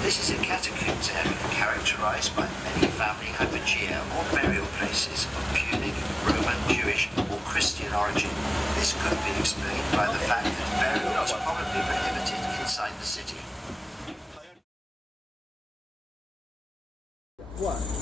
This is a catacombs area characterised by many family hypogea or burial places of Punic, Roman, Jewish or Christian origin. This could be explained by the fact that burial was probably prohibited inside the city. What?